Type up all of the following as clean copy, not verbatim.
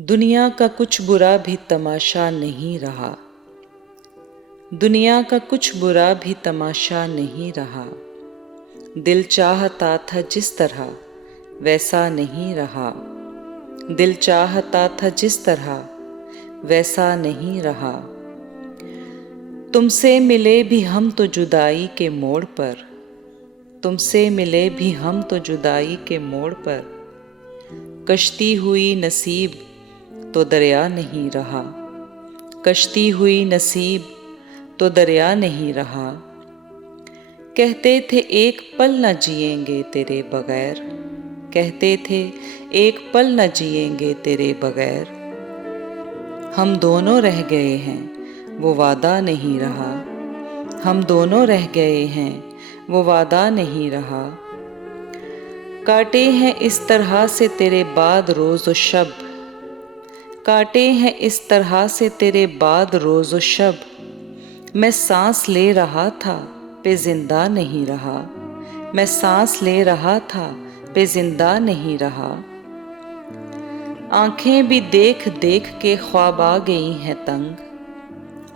दुनिया का कुछ बुरा भी तमाशा नहीं रहा। दुनिया का कुछ बुरा भी तमाशा नहीं रहा। दिल चाहता था जिस तरह वैसा नहीं रहा। दिल चाहता था जिस तरह वैसा नहीं रहा। तुमसे मिले भी हम तो जुदाई के मोड़ पर। तुमसे मिले भी हम तो जुदाई के मोड़ पर। कश्ती हुई नसीब तो दरिया नहीं रहा। कश्ती हुई नसीब तो दरिया नहीं रहा। कहते थे एक पल न जिएंगे तेरे बगैर। कहते थे एक पल न जिएंगे तेरे बगैर। हम दोनों रह गए हैं वो वादा नहीं रहा। हम दोनों रह गए हैं वो वादा नहीं रहा। काटे हैं इस तरह से तेरे बाद रोज़ व शब। काटे हैं इस तरह से तेरे बाद रोज़ व शब। मैं सांस ले रहा था पे जिंदा नहीं रहा। मैं सांस ले रहा था पे जिंदा नहीं रहा। आंखें भी देख देख के ख्वाब आ गई हैं तंग।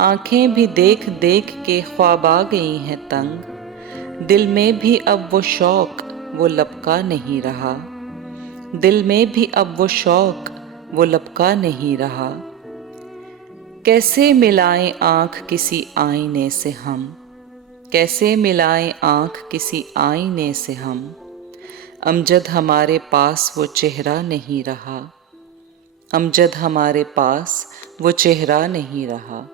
आंखें भी देख देख के ख्वाब आ गई हैं तंग। दिल में भी अब वो शौक वो लपका नहीं रहा। दिल में भी अब वो शौक वो लपका नहीं रहा। कैसे मिलाएं आँख किसी आईने से हम। कैसे मिलाएं आँख किसी आईने से हम। अमजद हमारे पास वो चेहरा नहीं रहा। अमजद हमारे पास वो चेहरा नहीं रहा।